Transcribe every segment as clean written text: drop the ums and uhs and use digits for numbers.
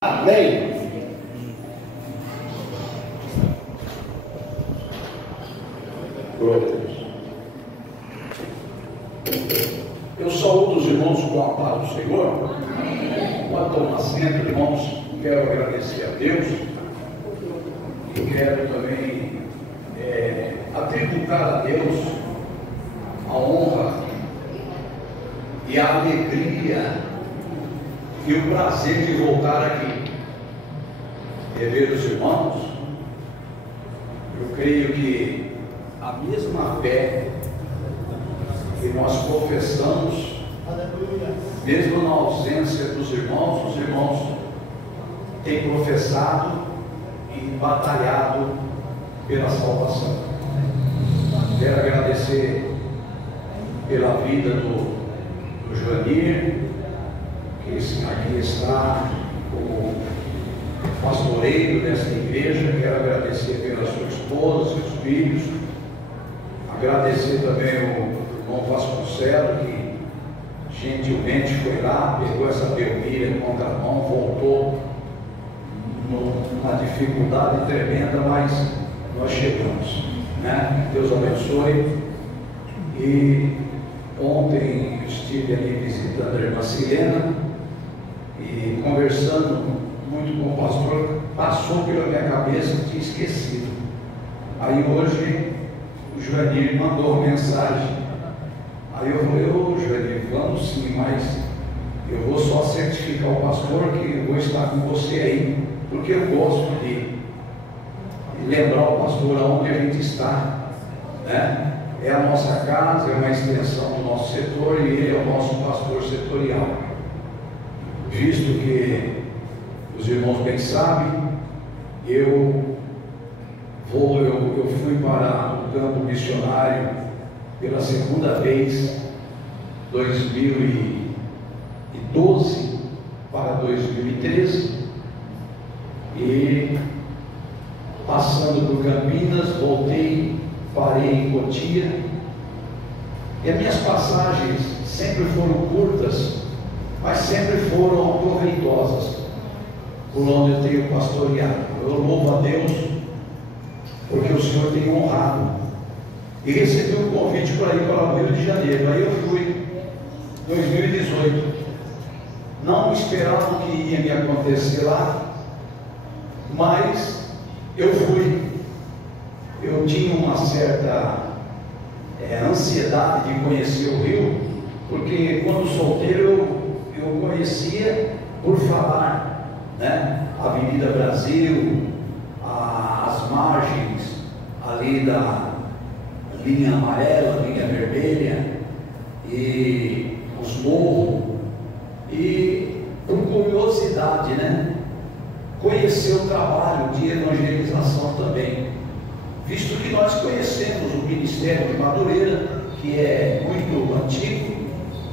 Amém. Glória a Deus. Eu saúdo os irmãos com a paz do Senhor. Enquanto tomar assento, irmãos, quero agradecer a Deus e quero também atributar a Deus a honra e a alegria e o prazer de voltar aqui, rever os irmãos. Eu creio que a mesma fé que nós professamos, mesmo na ausência dos irmãos, os irmãos têm professado e batalhado pela salvação. Quero agradecer pela vida do Joanir, que aqui está como pastoreiro desta igreja. Quero agradecer pela sua esposa, seus filhos, agradecer também o irmão Vasconcelos, que gentilmente foi lá, pegou essa Belmira em contramão, voltou numa dificuldade tremenda, mas nós chegamos, né? Deus abençoe. E ontem estive ali visitando a irmã Silena e conversando muito com o pastor, passou pela minha cabeça que tinha esquecido. Aí hoje o Joanir mandou uma mensagem. Aí eu falei: ô Joanir, vamos sim, mas eu vou só certificar o pastor que eu vou estar com você aí, porque eu gosto de lembrar o pastor aonde a gente está, né? É a nossa casa, é uma extensão do nosso setor e ele é o nosso pastor setorial. Visto que os irmãos bem sabem, eu fui para o campo missionário pela segunda vez, 2012 para 2013, e passando por Campinas, voltei, parei em Cotia, e as minhas passagens sempre foram curtas, mas sempre foram proveitosas, por onde eu tenho pastoreado. Eu louvo a Deus, porque o Senhor tem honrado, e recebi um convite para ir para o Rio de Janeiro. Aí eu fui, 2018, não esperava o que ia me acontecer lá, mas eu fui. Eu tinha uma certa ansiedade de conhecer o Rio, porque quando solteiro eu conhecia por falar, né? A Avenida Brasil, as margens ali da linha amarela, linha vermelha, e os morros, e por curiosidade, né? Conhecer o trabalho de evangelização também, visto que nós conhecemos o Ministério de Madureira, que é muito antigo,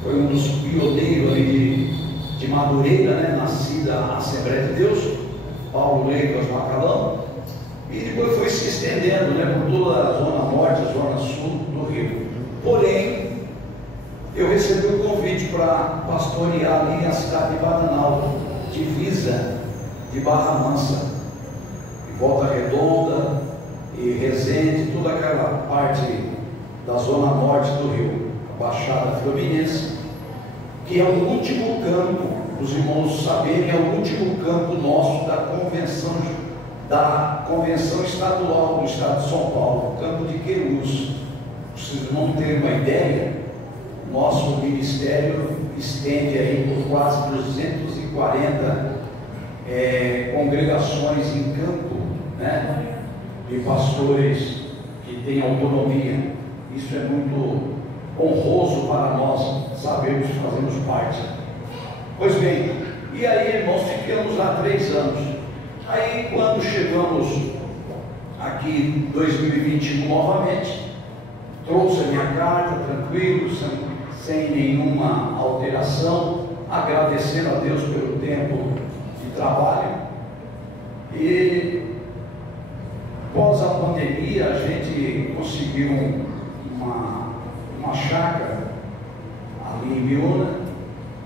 foi um dos pioneiros ali de Madureira, né? Nascida a Assembleia de Deus, Paulo Leicas Macalão, e depois foi se estendendo, né, por toda a zona norte, a zona sul do Rio. Porém, eu recebi um convite para pastorear ali a cidade de Bananal, divisa de Barra Mansa, e Volta Redonda e Resende, toda aquela parte da zona norte do Rio, a Baixada Fluminense, que é o último campo, os irmãos saberem, é o último campo nosso da convenção estadual do estado de São Paulo, o campo de Querus. Vocês vão ter uma ideia, nosso ministério estende aí por quase 240 congregações em campo, né? De pastores que têm autonomia. Isso é muito honroso para nós sabermos que fazemos parte. Pois bem, e aí, irmãos, ficamos lá 3 anos. Aí, quando chegamos aqui em 2021 novamente, trouxe a minha carta tranquilo, sem nenhuma alteração, agradecendo a Deus pelo tempo de trabalho. E após a pandemia, a gente conseguiu uma chácara ali em Miúna,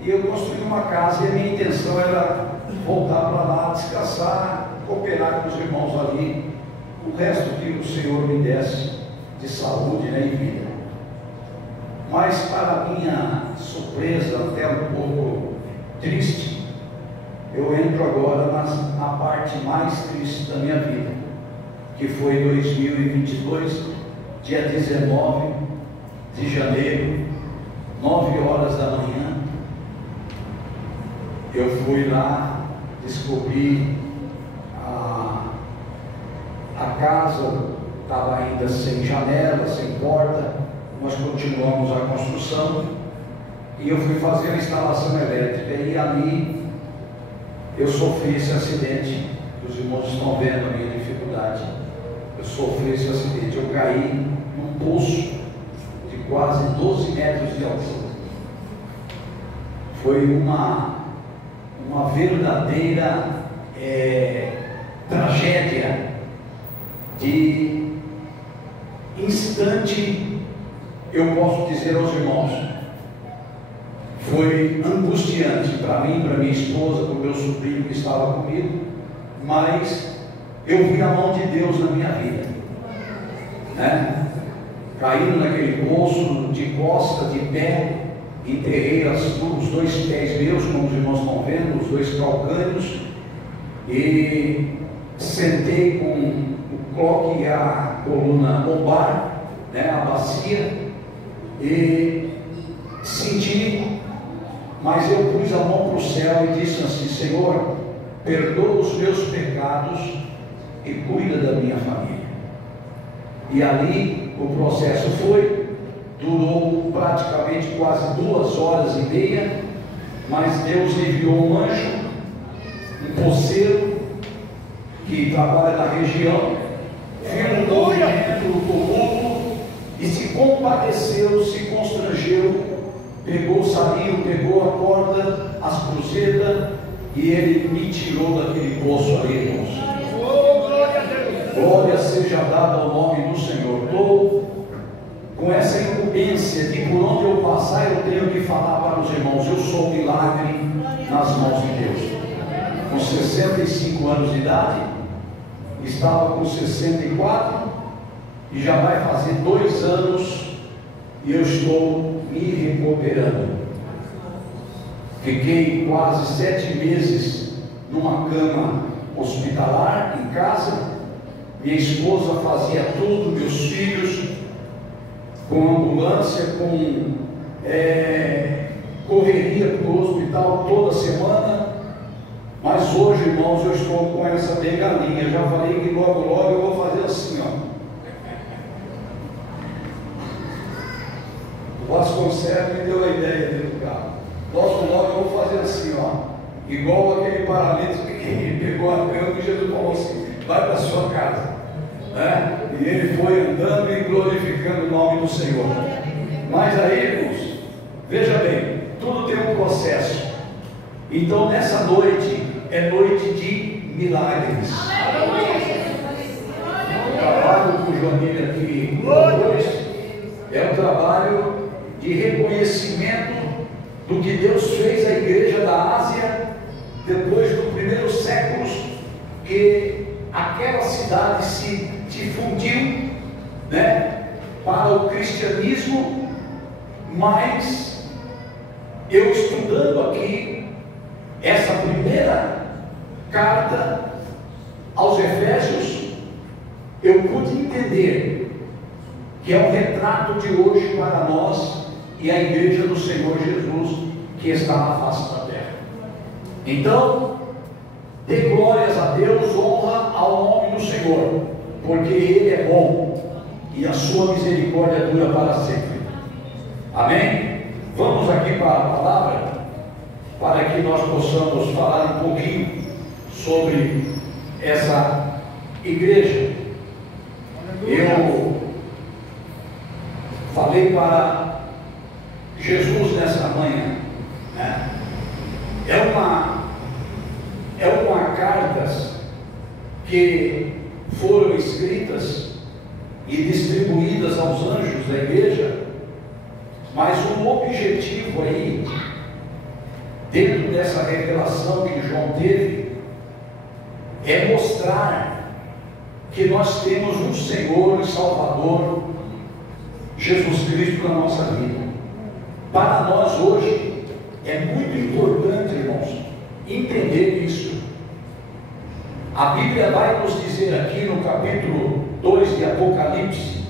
e eu construí uma casa, e a minha intenção era voltar para lá, descansar, cooperar com os irmãos ali, o resto que o Senhor me desse de saúde, né, e vida. Mas, para minha surpresa, até um pouco triste, eu entro agora na parte mais triste da minha vida, que foi 2022, dia 19 de janeiro, 9 horas da manhã. Eu fui lá, descobri a casa estava ainda sem janela, sem porta. Nós continuamos a construção e eu fui fazer a instalação elétrica, e ali eu sofri esse acidente. Os irmãos estão vendo a minha dificuldade. Eu sofri esse acidente, eu caí num poço de quase 12 metros de altura. Foi uma verdadeira tragédia. De instante, eu posso dizer aos irmãos, foi angustiante para mim, para minha esposa, para o meu sobrinho que estava comigo, mas eu vi a mão de Deus na minha vida, né? Caindo naquele poço, de costa, de pé, enterrei os 2 pés meus, como os irmãos estão vendo, os 2 calcânios, e sentei com o cloque e a coluna lombar, né, a bacia, e senti, mas eu pus a mão para o céu e disse assim: Senhor, perdoa os meus pecados e cuida da minha família. E ali o processo durou praticamente quase 2 horas e meia, mas Deus enviou um anjo, um poceiro que trabalha na região, viu o movimento do tumulto e se compadeceu, se constrangeu, pegou o salinho, pegou a corda, as cruzetas, e ele me tirou daquele poço ali, irmãos. Glória seja dada ao nome do Senhor. Estou com essa incumbência de por onde eu passar eu tenho que falar para os irmãos: eu sou um milagre nas mãos de Deus. Com 65 anos de idade, estava com 64 e já vai fazer 2 anos e eu estou me recuperando. Fiquei quase 7 meses numa cama hospitalar em casa. Minha esposa fazia tudo, meus filhos, com ambulância, com correria para o hospital toda semana. Mas hoje, irmãos, eu estou com essa bengalinha. Já falei que logo eu vou fazer assim, ó. O Vasconcelos me deu a ideia dentro do carro. Logo eu vou fazer assim, ó. Igual aquele paralítico que pegou a cama e Jesus falou assim: vai para a sua casa, né? E ele foi andando e glorificando o nome do Senhor. Mas aí, irmãos, veja bem, tudo tem um processo. Então nessa noite é noite de milagres. O trabalho com o Joanilha aqui hoje é um trabalho de reconhecimento do que Deus fez à igreja da Ásia depois dos primeiros séculos, que aquela cidade se difundiu, né, para o cristianismo. Mas eu, estudando aqui essa primeira carta aos Efésios, eu pude entender que é um retrato de hoje para nós e a igreja do Senhor Jesus que está na face da terra. Então, dê glórias a Deus, honra ao nome do Senhor, porque Ele é bom e a sua misericórdia dura para sempre. Amém? Vamos aqui para a palavra, para que nós possamos falar um pouquinho sobre essa igreja. Eu falei para Jesus nessa manhã, né? É uma cartas que foram escritas e distribuídas aos anjos da igreja, mas o objetivo aí dentro dessa revelação que João teve, é mostrar que nós temos um Senhor e Salvador, Jesus Cristo, na nossa vida. Para nós hoje, é muito importante, irmãos, entender isso. A Bíblia vai nos dizer aqui no capítulo 2 de Apocalipse,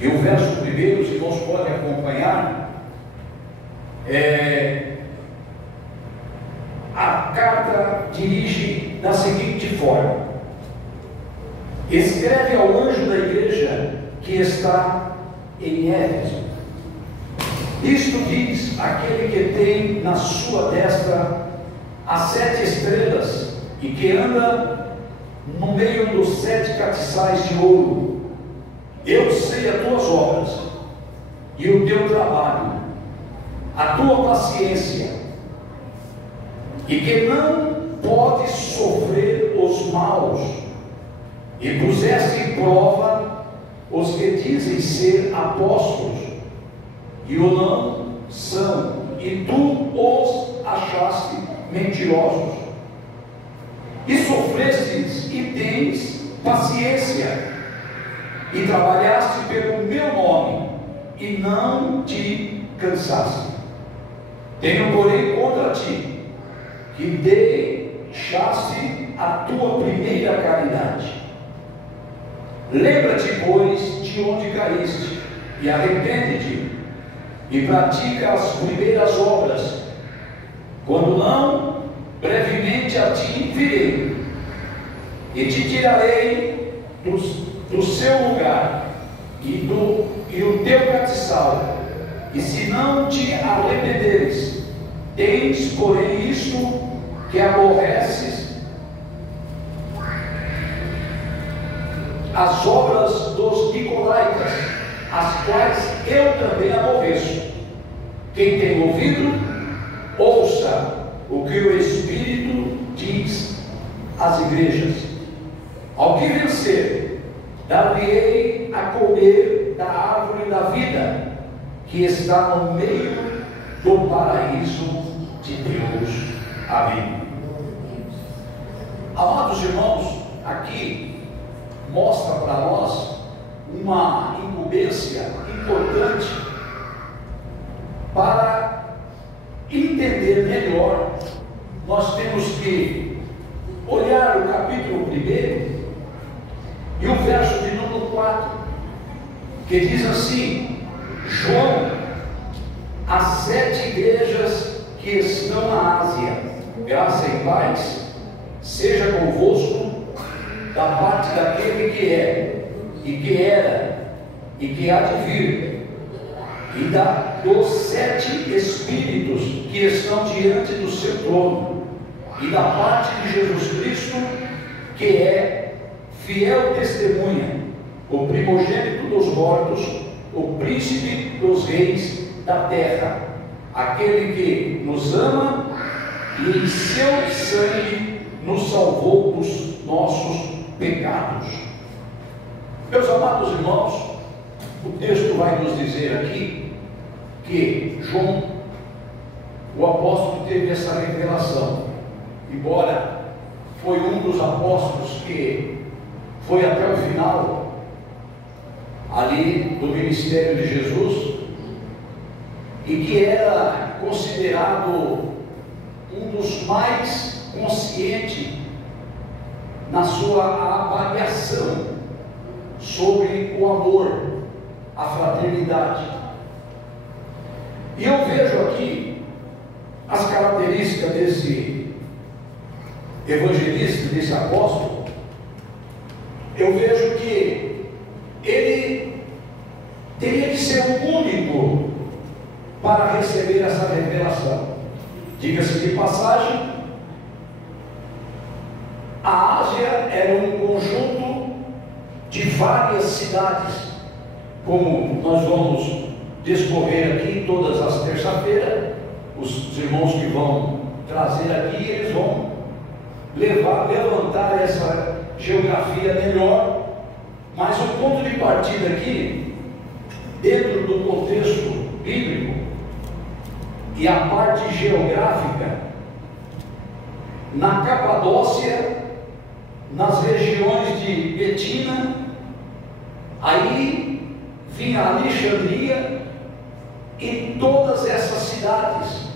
e o verso 1, os irmãos podem acompanhar, a carta dirige da seguinte forma: escreve ao anjo da igreja que está em Éfeso, isto diz aquele que tem na sua destra as 7 estrelas e que anda no meio dos 7 castiçais de ouro. Eu sei as tuas obras e o teu trabalho, a tua paciência, e que não podes sofrer os maus, e puseste em prova os que dizem ser apóstolos e o não são, e tu os achaste mentirosos, e sofrestes e tens paciência, e trabalhaste pelo meu nome e não te cansaste. Tenho, porém, contra ti que deixaste a tua primeira caridade. Lembra-te, pois, de onde caíste, e arrepende-te, e pratica as primeiras obras. Quando não, brevemente a ti virei, e te tirarei do seu lugar, e o teu castiçal, e se não te arrependeres, tens, porém, isto que aborreces, as obras dos nicolaítas, as quais eu também aborreço. Quem tem ouvido, ouça o que o Espírito diz às igrejas. Ao que vencer, dar-lhe-ei a comer da árvore da vida, que está no meio do paraíso de Deus. Amém. Amados irmãos, aqui mostra para nós uma incumbência importante para entender melhor. Nós temos que olhar o capítulo 1 e o verso de número 4, que diz assim: João, as 7 igrejas que estão na Ásia, graça e paz seja convosco da parte daquele que é, e que era, e que há de vir, e dos 7 Espíritos que estão diante do seu trono, e da parte de Jesus Cristo, que é fiel testemunha, o primogênito dos mortos, o príncipe dos reis da terra, aquele que nos ama e em seu sangue nos salvou dos nossos pecados. Meus amados irmãos, o texto vai nos dizer aqui que João, o apóstolo, teve essa revelação, embora foi um dos apóstolos que foi até o final ali do ministério de Jesus, e que era considerado um dos mais conscientes na sua avaliação sobre o amor, a fraternidade. E eu vejo aqui as características desse evangelista, desse apóstolo. Eu vejo que ele teria que ser o único para receber essa revelação. Diga-se de passagem, a Ásia era um conjunto de várias cidades, como nós vamos discorrer aqui todas as terças-feiras. Os irmãos que vão trazer aqui, eles vão levantar essa geografia melhor, mas o ponto de partida aqui, dentro do contexto bíblico, e a parte geográfica, na Capadócia, nas regiões de Betina, aí vinha Alexandria e todas essas cidades,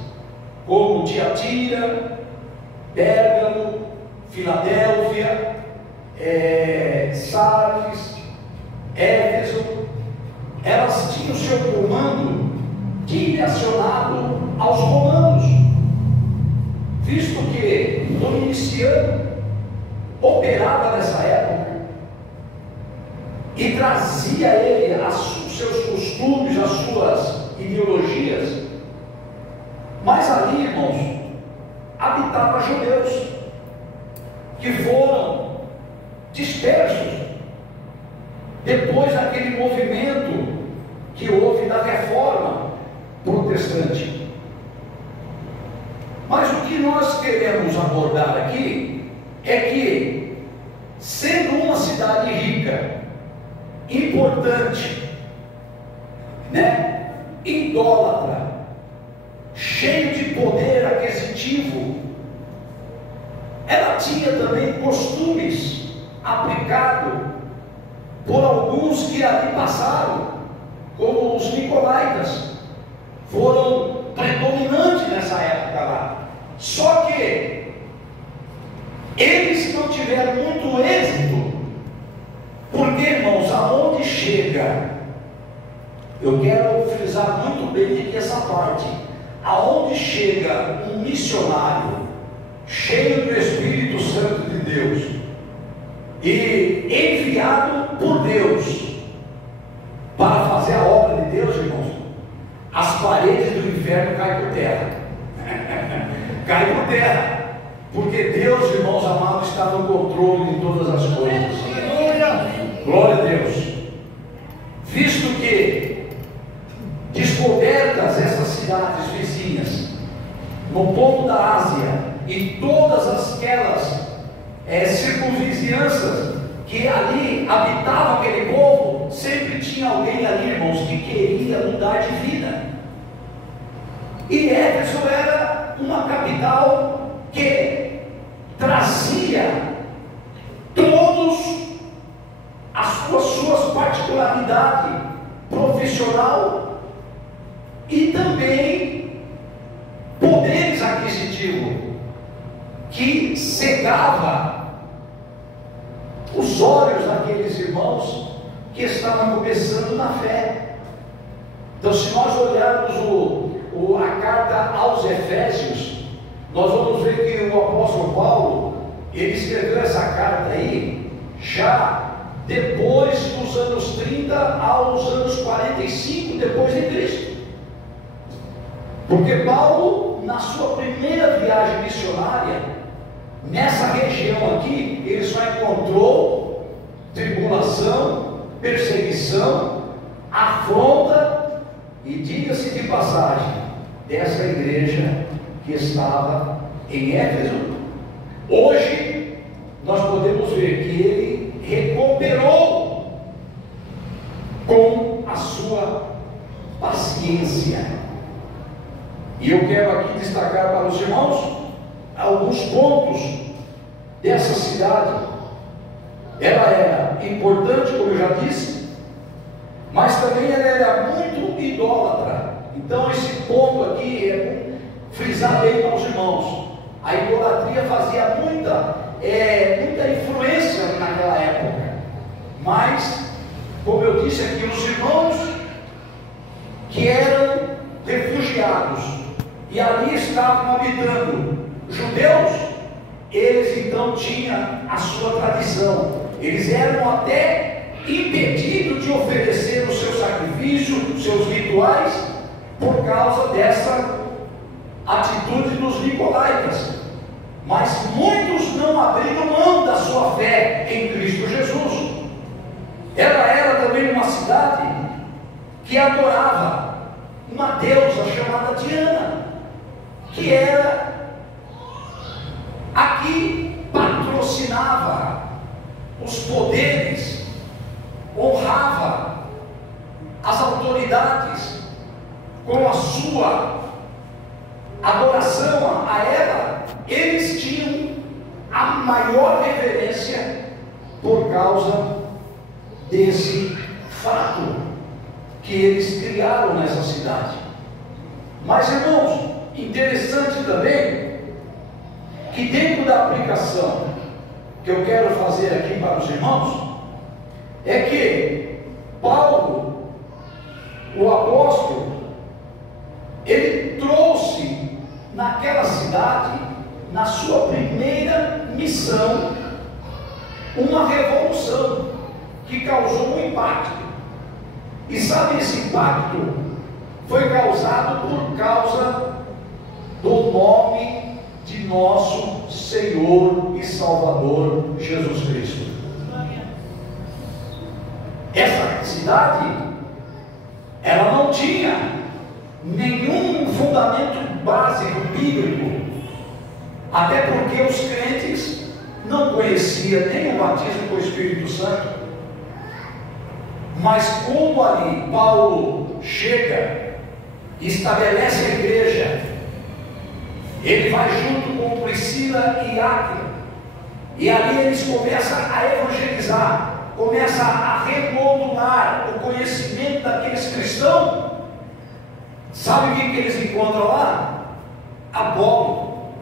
como Tiatira, Pérgamo, Filadélfia, Sardes, Éfeso, elas tinham seu comando direcionado aos romanos, visto que Domiciano operava nessa época e trazia a ele os seus costumes, as suas ideologias, mas ali, irmãos, habitavam judeus que foram dispersos depois daquele movimento que houve da reforma protestante. Mas o que nós queremos abordar aqui é que, sendo uma cidade rica, importante, idólatra, cheio de poder aquisitivo, ela tinha também costumes aplicados por alguns que ali passaram, como os nicolaítas, foram predominantes nessa época lá. Só que eles não tiveram muito êxito, porque, irmãos, aonde chega, eu quero frisar muito bem aqui essa parte, aonde chega um missionário cheio do Espírito Santo de Deus e enviado por Deus para fazer a obra de Deus, irmãos, as paredes do inferno caem por terra. Cai por terra, porque Deus, irmãos amados, está no controle de todas as coisas. Glória a Deus. Visto que descobertas essas cidades vizinhas no ponto da Ásia e todas aquelas circunvizinhanças que ali habitava aquele povo, sempre tinha alguém ali, irmãos, que queria mudar de vida. E Éfeso era uma capital que trazia todos as suas particularidades profissional e também poderes aquisitivos que cegava os olhos daqueles irmãos que estavam começando na fé. Então, se nós olharmos a carta aos Efésios, nós vamos ver que o apóstolo Paulo, ele escreveu essa carta aí já depois dos anos 30 aos anos 45 depois de Cristo, porque Paulo, na sua primeira viagem missionária, nessa região aqui, ele só encontrou tribulação, perseguição, afronta, e diga-se de passagem, dessa igreja que estava em Éfeso. Hoje nós podemos ver que ele recuperou com a sua paciência. E eu quero aqui destacar para os irmãos alguns pontos dessa cidade. Ela era importante, como eu já disse, mas também ela era muito idólatra. Então esse ponto aqui é frisar bem para os irmãos. A idolatria fazia muita influência naquela época, mas, como eu disse aqui, os irmãos que eram refugiados e ali estavam habitando judeus, eles então tinham a sua tradição, eles eram até impedidos de oferecer o seu sacrifício, os seus rituais, por causa dessa atitude dos nicolaítas. Mas muitos não abriram mão da sua fé em Cristo Jesus. Ela era também uma cidade que adorava uma deusa chamada Diana, que era a que patrocinava os poderes, honrava as autoridades com a sua relação a ela, eles tinham a maior reverência por causa desse fato que eles criaram nessa cidade. Mas, irmãos, interessante também que dentro da aplicação que eu quero fazer aqui para os irmãos, é que Paulo, o apóstolo, ele trouxe naquela cidade, na sua primeira missão, uma revolução que causou um impacto. E sabe, esse impacto foi causado por causa do nome de nosso Senhor e Salvador Jesus Cristo. Essa cidade, ela não tinha nenhum fundamento básico bíblico, até porque os crentes não conheciam nem o batismo com o Espírito Santo. Mas como ali Paulo chega e estabelece a igreja, ele vai junto com Priscila e Áquila, e ali eles começam a evangelizar, começam a remodular o conhecimento daqueles cristãos. Sabe o que eles encontram lá? Apolo.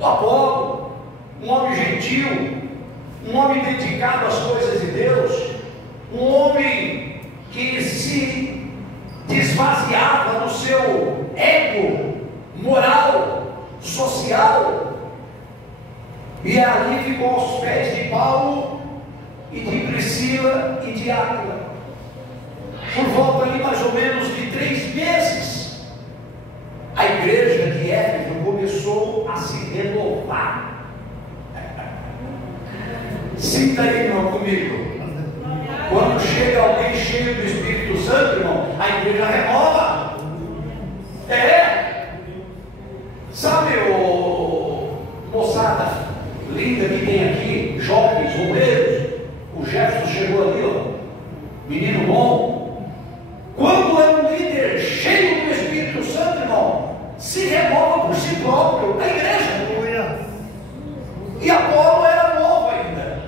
O Apolo, um homem gentil, um homem dedicado às coisas de Deus, um homem que se desvaziava do seu ego moral, social, e ali ficou aos pés de Paulo e de Priscila e de Áquila. Por volta ali mais ou menos de 3 meses, a igreja de Éfeso começou a se renovar. Sinta aí, irmão, comigo. Quando chega alguém cheio do Espírito Santo, irmão, a igreja renova. Sabe, moçada linda que tem aqui, jovens, obreiros, o Jefferson chegou ali, ó, menino bom. Quando é um líder cheio do Espírito Santo, irmão, se renova por si próprio a igreja. E Apolo era novo ainda.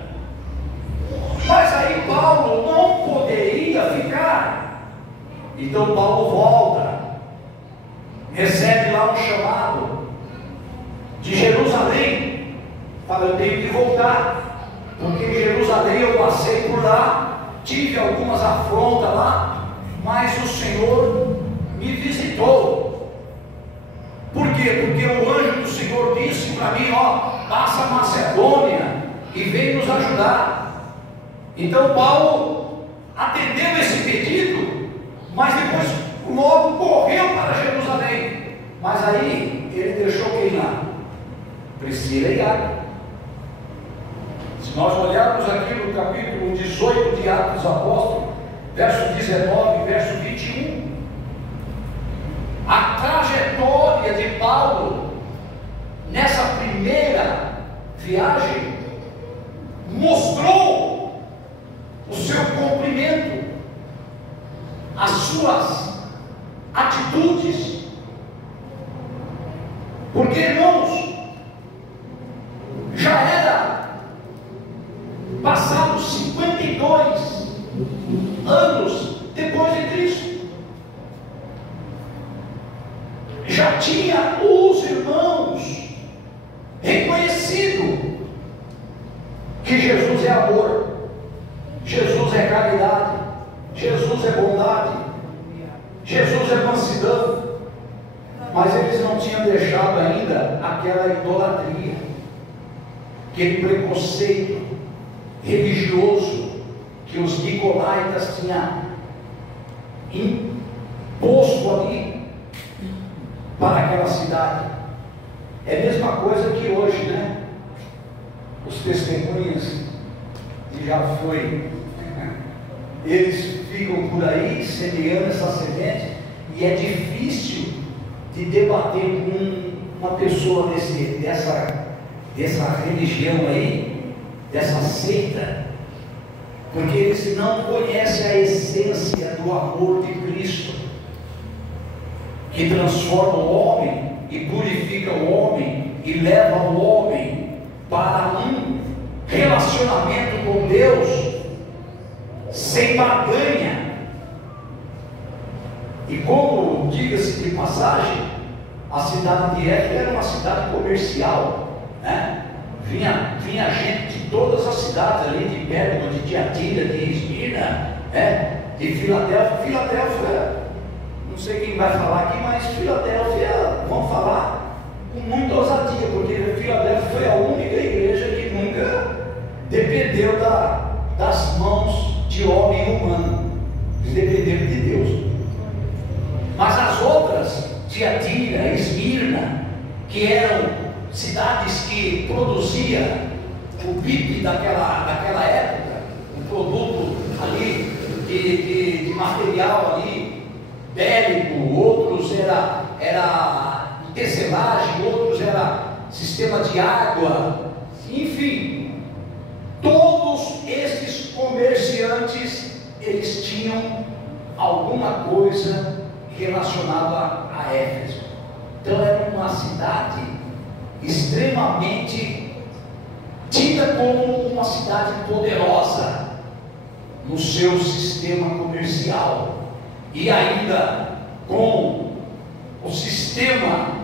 Mas aí Paulo não poderia ficar. Então Paulo volta, recebe lá um chamado de Jerusalém, fala: eu tenho que voltar, porque em Jerusalém eu passei por lá, tive algumas afrontas lá, mas o Senhor me visitou. Por quê? Porque o anjo do Senhor disse para mim: ó, passa a Macedônia e vem nos ajudar. Então Paulo atendeu esse pedido, mas depois logo correu para Jerusalém. Mas aí ele deixou quem lá? Priscila e Áquila. Se nós olharmos aqui no capítulo 18 de Atos dos Apóstolos, verso 19, verso 21, a trajetória de Paulo nessa primeira viagem mostrou o seu cumprimento, as suas atitudes. Porque, irmãos, já era passados 52 anos depois de Cristo. Já tinha os irmãos reconhecido que Jesus é amor, Jesus é caridade, Jesus é bondade, Jesus é mansidão. Mas eles não tinham deixado ainda aquela idolatria, aquele preconceito religioso que os nicolaítas tinham imposto ali para aquela cidade. É a mesma coisa que hoje, né? Os testemunhas que já foi, eles ficam por aí semeando essa semente, e é difícil de debater com uma pessoa dessa religião aí, dessa seita, porque eles não conhecem a essência do amor de Cristo, que transforma o homem e purifica o homem e leva o homem para um relacionamento com Deus sem barganha. E como, diga-se de passagem, a cidade de Éfeso era uma cidade comercial, né? Vinha gente de todas as cidades ali, de Pérgamo, de Tiatira, de Esmirna, de Filadélfia. Filadélfia, não sei quem vai falar aqui, mas Filadélfia, vamos falar com muita ousadia, porque Filadélfia foi a única igreja que nunca dependeu das mãos de homem humano, eles dependeram de Deus. Mas as outras, Tiatira, Esmirna, que eram cidades que produziam o PIB daquela época, um produto ali de material ali bélico, outros era tecelagem, outros era sistema de água, enfim, todos esses comerciantes, eles tinham alguma coisa relacionada a Éfeso. Então era uma cidade extremamente tida como uma cidade poderosa no seu sistema comercial, e ainda com o sistema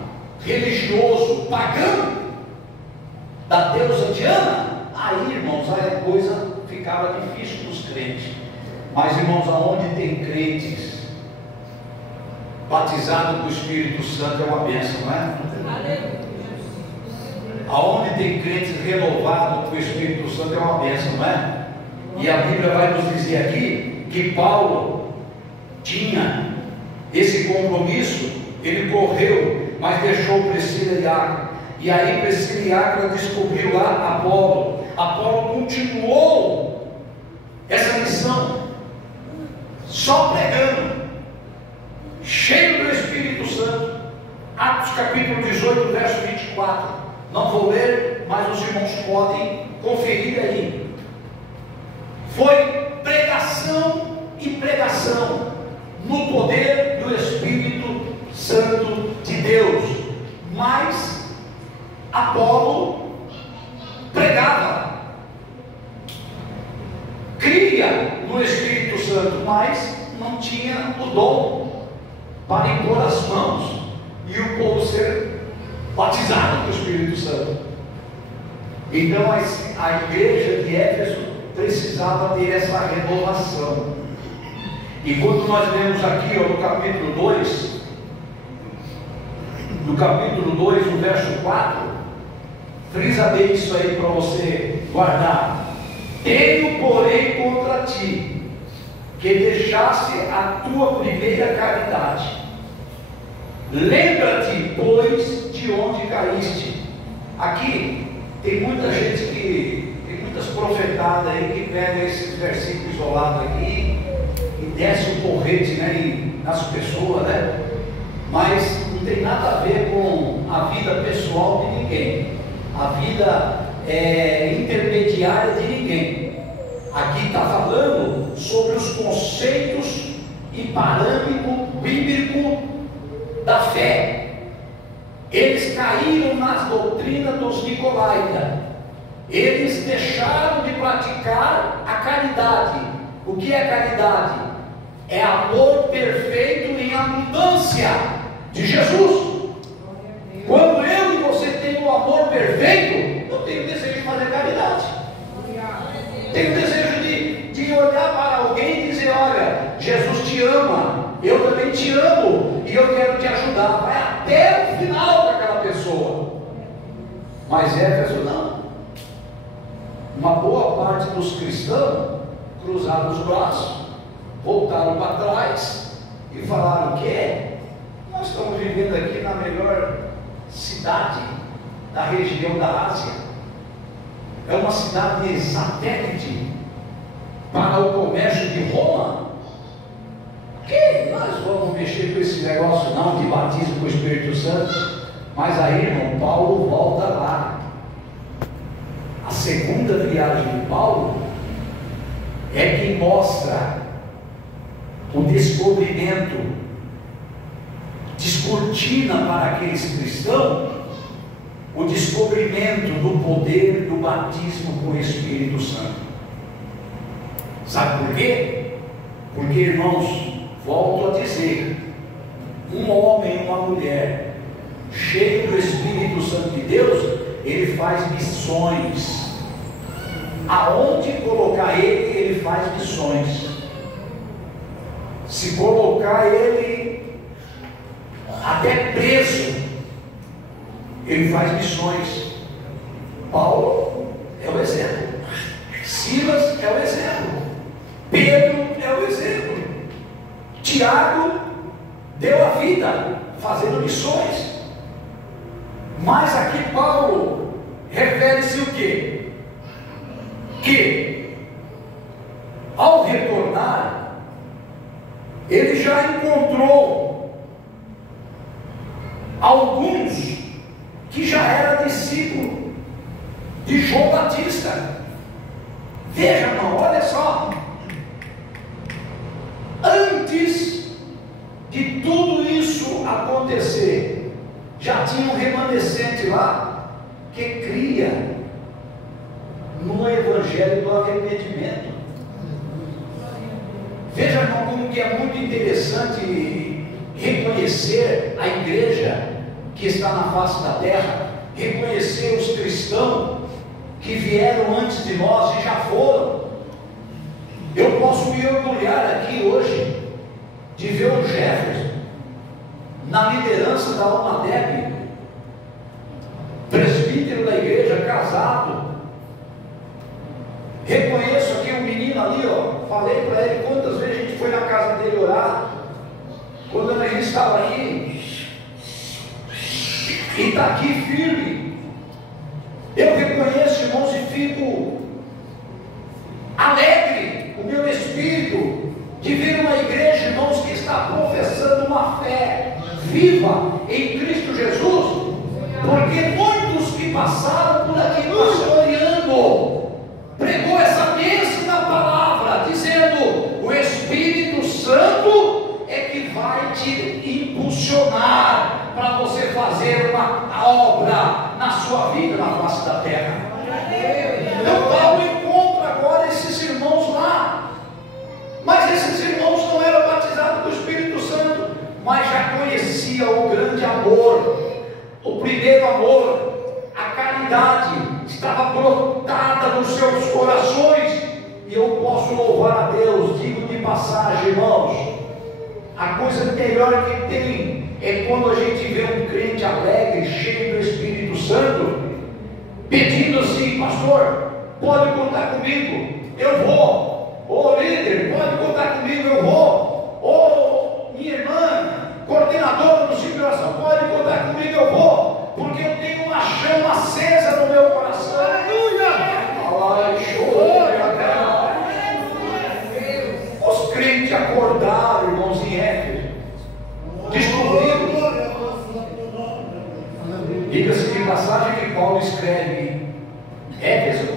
religioso pagão da deusa Diana. Aí, irmãos, a coisa ficava difícil para os crentes. Mas, irmãos, aonde tem crentes batizados com o Espírito Santo é uma bênção, não é? Aleluia. Aonde tem crentes renovados com o Espírito Santo é uma bênção, não é? E a Bíblia vai nos dizer aqui que Paulo tinha esse compromisso, ele correu, mas deixou Priscila e Áquila. E aí Priscila e Áquila descobriu lá Apolo. Apolo continuou essa missão, só pregando, cheio do Espírito Santo. Atos capítulo 18, verso 24. Não vou ler, mas os irmãos podem conferir aí. Foi pregação e pregação no poder do Espírito Santo de Deus. Mas Apolo pregava, cria no Espírito Santo, mas não tinha o dom para impor as mãos e o povo ser batizado com o Espírito Santo. Então a igreja de Éfeso precisava ter essa renovação. E quando nós lemos aqui no capítulo 2, no verso 4, frisa bem isso aí para você guardar. Tenho, porém, contra ti, que deixasse a tua primeira caridade. Lembra-te, pois, de onde caíste. Aqui tem muita gente tem muitas profetadas aí que pegam esses versículos isolados aqui e desce o porrete, né, nas pessoas, né? Mas não tem nada a ver com a vida pessoal de ninguém, a vida intermediária de ninguém. Aqui está falando sobre os conceitos e parâmetro bíblico da fé. Eles caíram nas doutrinas dos nicolaítas. Eles deixaram de praticar a caridade. O que é caridade? É amor perfeito em abundância de Jesus. Quando eu e você temos o amor perfeito, eu tenho desejo de fazer caridade. Tenho desejo de olhar para alguém e dizer: olha, Jesus te ama, eu também te amo e eu quero te ajudar. Vai até o final daquela pessoa. Mas Éfeso não. Uma boa parte dos cristãos cruzaram os braços, voltaram para trás e falaram: o quê? Nós estamos vivendo aqui na melhor cidade da região da Ásia. É uma cidade satélite para o comércio de Roma. Que nós vamos mexer com esse negócio não de batismo com o Espírito Santo? Mas aí, irmão, Paulo volta lá. A segunda viagem de Paulo é que mostra o descobrimento descortina para aqueles cristãos o descobrimento do poder do batismo com o Espírito Santo. Sabe por quê? Porque, irmãos, volto a dizer, um homem e uma mulher cheio do Espírito Santo de Deus, ele faz missões. Aonde colocar ele, ele faz missões. Se colocar ele até preso, ele faz missões. Paulo é o exemplo, Silas é o exemplo, Pedro é o exemplo, Tiago deu a vida fazendo missões. Mas aqui Paulo refere-se o quê? Que ao retornar, ele já encontrou alguns que já era discípulo de João Batista. Veja, irmão, olha só, antes de tudo isso acontecer, já tinha um remanescente lá que cria no evangelho do arrependimento. Veja, irmão, como que é muito interessante reconhecer a igreja que está na face da terra, reconhecer os cristãos que vieram antes de nós e já foram. Eu posso me orgulhar aqui hoje de ver o Jefferson na liderança da UMADEB, presbítero da igreja, casado. Reconheço aqui um menino ali, ó. Falei para ele quantas vezes a gente foi na casa dele orar, quando a gente estava aqui, e está aqui firme. Eu reconheço, irmãos, e fico alegre, o meu espírito, de ver uma igreja, irmãos, que está professando uma fé viva em Cristo Jesus, porque muitos que passaram por aqui pastoreando, pregou essa bênção na palavra, dizendo: o Espírito Santo é que vai te impulsionar para você fazer uma obra na sua vida, na face da terra. Então Paulo encontra agora esses irmãos lá, mas esses irmãos não eram batizados com o Espírito Santo, mas já conheciam o grande amor, o primeiro amor, a caridade estava brotada nos seus corações. E eu posso louvar a Deus, digo de passagem, irmãos, a coisa melhor que tem é quando a gente vê um crente alegre, cheio do Espírito Santo, pedindo assim: pastor, pode contar comigo, eu vou. Ô líder, pode contar comigo, eu vou. Ô minha irmã, coordenadora do ciclo de oração, pode contar comigo, eu vou, porque eu tenho uma chama acesa no meu coração. Aleluia! Os crentes acordaram, irmãos, em Éfeso, descobriram. Diga-se de passagem que Paulo escreve Éfeso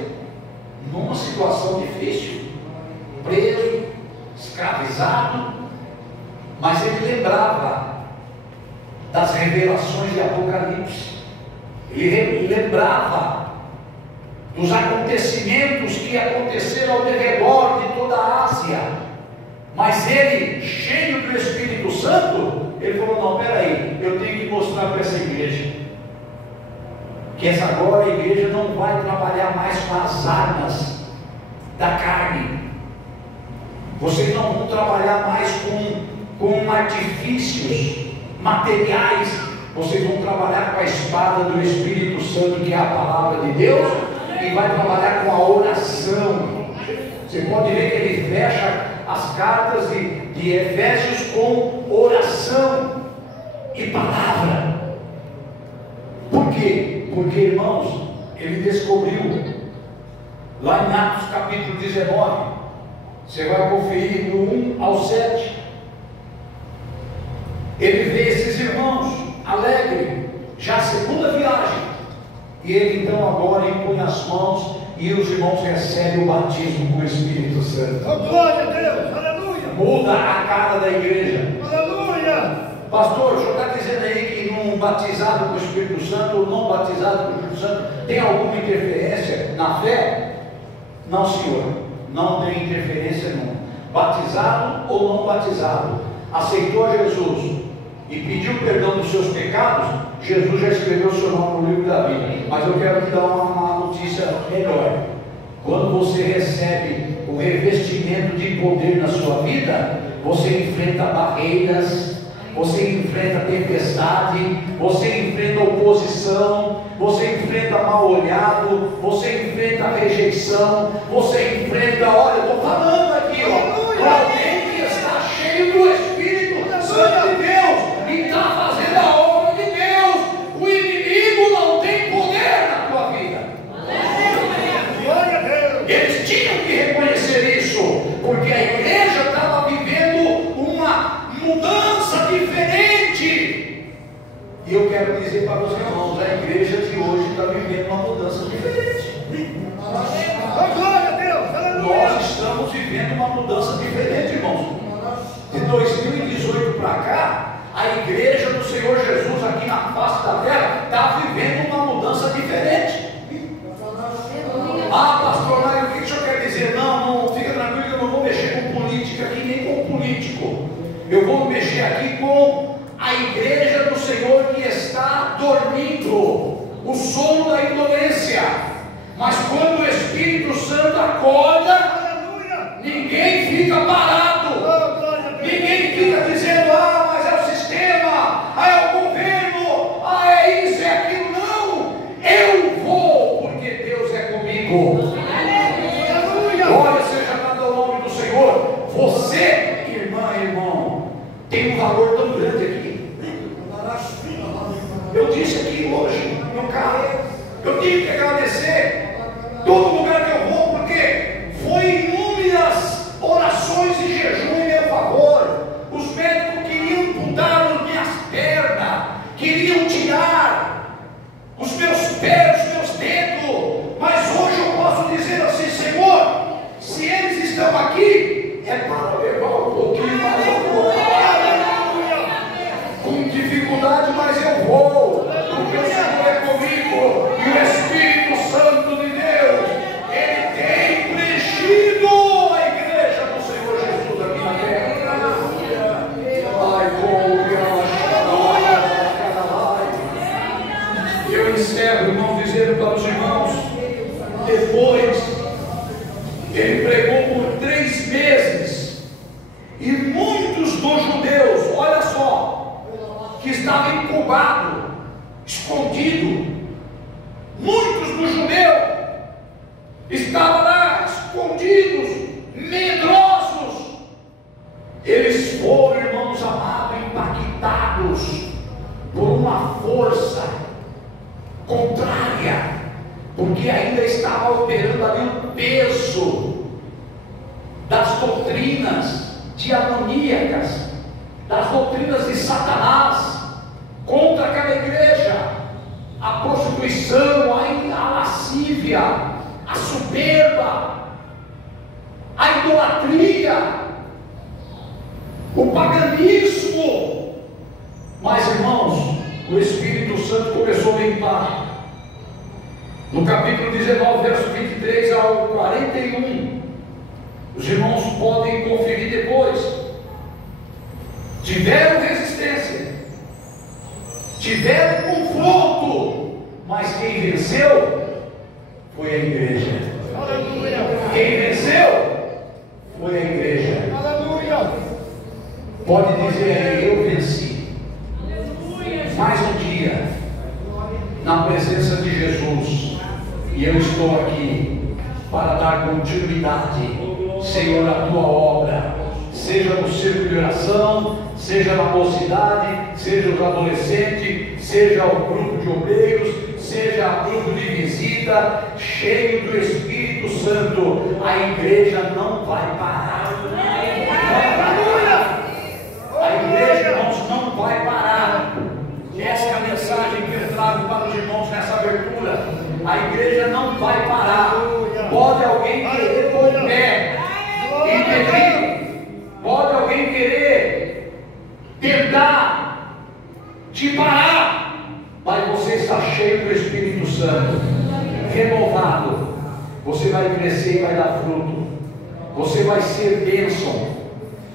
numa situação difícil, preso, escravizado, mas ele lembrava das revelações de Apocalipse, ele lembrava dos acontecimentos que aconteceram ao redor de toda a Ásia, mas ele, cheio do Espírito Santo, ele falou: não, peraí, eu tenho que mostrar para essa igreja que essa agora a igreja não vai trabalhar mais com as armas da carne, vocês não vão trabalhar mais com artifícios materiais, vocês vão trabalhar com a espada do Espírito Santo, que é a palavra de Deus, e vai trabalhar com a oração. Você pode ver que ele fecha as cartas de Efésios com oração e palavra. Por quê? Porque, irmãos, ele descobriu lá em Atos capítulo 19, você vai conferir do 1 ao 7, ele vê esses irmãos alegres, já a segunda viagem, e ele então agora impõe as mãos e os irmãos recebem o batismo com o Espírito Santo. Oh, glória a Deus, aleluia! Muda a cara da igreja. Aleluia! Pastor, o senhor está dizendo aí que não batizado com o Espírito Santo ou não batizado com o Espírito Santo tem alguma interferência na fé? Não, senhor, não tem interferência nenhuma. Batizado ou não batizado, aceitou Jesus e pediu perdão dos seus pecados, Jesus já escreveu o seu nome no livro da vida. Mas eu quero te dar uma notícia melhor. Quando você recebe o revestimento de poder na sua vida, você enfrenta barreiras, você enfrenta tempestade, você enfrenta oposição, você enfrenta mal olhado, você enfrenta rejeição, você enfrenta, olha, eu estou falando aqui, alguém que está cheio do Espírito Santo de Deus e está fazendo a obra de Deus. O inimigo não tem poder na tua vida. Eles tinham que reconhecer isso, porque a igreja estava vivendo uma mudança diferente. E eu quero dizer para os irmãos, a igreja de hoje está vivendo uma mudança diferente. Nós estamos vivendo uma mudança diferente, irmãos. De 2018 para cá, a igreja do Senhor Jesus aqui na face da terra está vivendo uma mudança diferente. Ah, pastor, mas o que o senhor quer dizer? Não, fica tranquilo que eu não vou mexer com política aqui, nem com político. Eu vou mexer aqui com a igreja do Senhor que está dormindo, o sono da indolência. Mas quando o Espírito Santo acorda, ninguém fica parado, ninguém fica dizendo, ah, mas é o sistema, ah, é o governo, ah, é isso, é aquilo. Não, eu vou, porque Deus é comigo. Glória seja dada ao nome do Senhor. Você, irmã e irmão, tem um valor tão grande aqui. Eu disse aqui hoje no carro, eu tive que agradecer todo lugar que eu vou, porque foi inúmeras orações e jejum em meu favor. Os médicos queriam amputar as minhas pernas, queriam tirar os meus pés, os meus dedos, mas hoje eu posso dizer assim, Senhor, se eles estão aqui, é para levar um pouquinho mais ao com dificuldade, mas eu vou, porque o Senhor é comigo, e o Espírito Santo de Deus, Ele tem preenchido a igreja do Senhor Jesus aqui na terra. Ai, eu encerro, irmão, dizendo para os irmãos, depois, ele pregou por 3 meses, e muitos dos judeus, olha só, que estava incubado, escondido, muitos dos judeus estavam lá escondidos, medrosos. Eles foram, irmãos amados, impactados por uma força contrária, porque ainda estava operando ali o peso das doutrinas diamoníacas, das doutrinas de Satanás contra aquela igreja, a prostituição, a lascívia, a soberba, a idolatria, o paganismo. Mas, irmãos, o Espírito Santo começou a limpar. No capítulo 19, verso 23 ao 41, os irmãos podem conferir depois. Tiveram resistência, tiveram confronto, mas quem venceu foi a igreja. Quem venceu foi a igreja. Pode dizer aí, eu venci. Mais um dia na presença de Jesus, e eu estou aqui para dar continuidade, Senhor, à tua obra, seja no círculo de oração, seja na mocidade, seja os adolescentes, seja o grupo de obreiros, seja o grupo de visita, cheio do Espírito Santo. A igreja não vai parar. A igreja, irmãos, não vai parar. Essa é a mensagem que eu trago para os irmãos nessa abertura. A igreja não vai parar. Pode alguém querer pôr o pé e pedir, pode alguém querer tentar cheio do Espírito Santo, renovado, você vai crescer e vai dar fruto. Você vai ser bênção.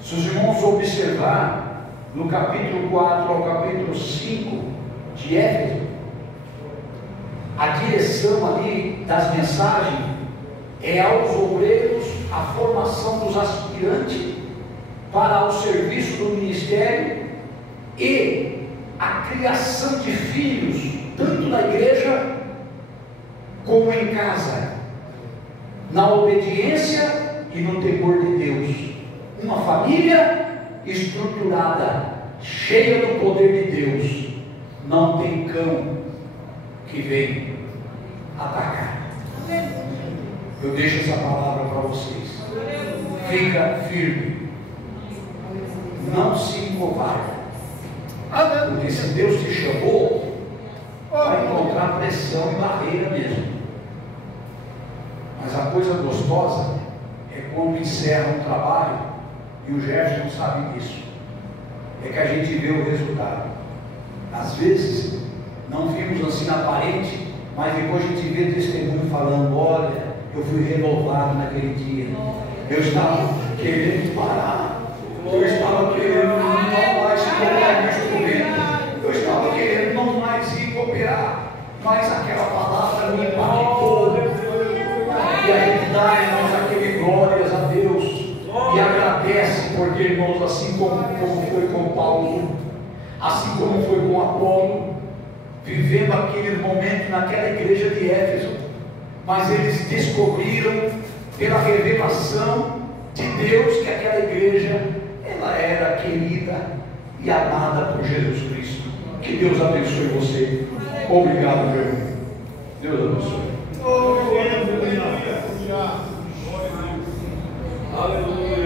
Se os irmãos observar no capítulo 4 ao capítulo 5 de Éfeso, a direção ali das mensagens é aos obreiros a formação dos aspirantes para o serviço do ministério e a criação de filhos, tanto na igreja como em casa, na obediência e no temor de Deus. Uma família estruturada, cheia do poder de Deus. Não tem cão que vem atacar. Eu deixo essa palavra para vocês. Fica firme. Não se encovarde. Porque se Deus te chamou, vai encontrar pressão e barreira mesmo. Mas a coisa gostosa é quando encerra um trabalho, e o Gerson não sabe disso, é que a gente vê o resultado. Às vezes não vimos assim aparente, mas depois a gente vê testemunho falando: olha, eu fui renovado naquele dia, eu estava querendo parar, eu estava querendo não mais cooperar no instrumento, eu estava querendo não mais ir cooperar, mas aquela palavra me impactou. E a gente dá, irmãos, aquele glórias a Deus e agradece, porque, irmãos, assim como foi com Paulo, assim como foi com Apolo, vivendo aquele momento naquela igreja de Éfeso, mas eles descobriram pela revelação de Deus que aquela igreja, ela era querida e amada por Jesus Cristo. Que Deus abençoe você. Obrigado, meu irmão. Deus abençoe. Aleluia.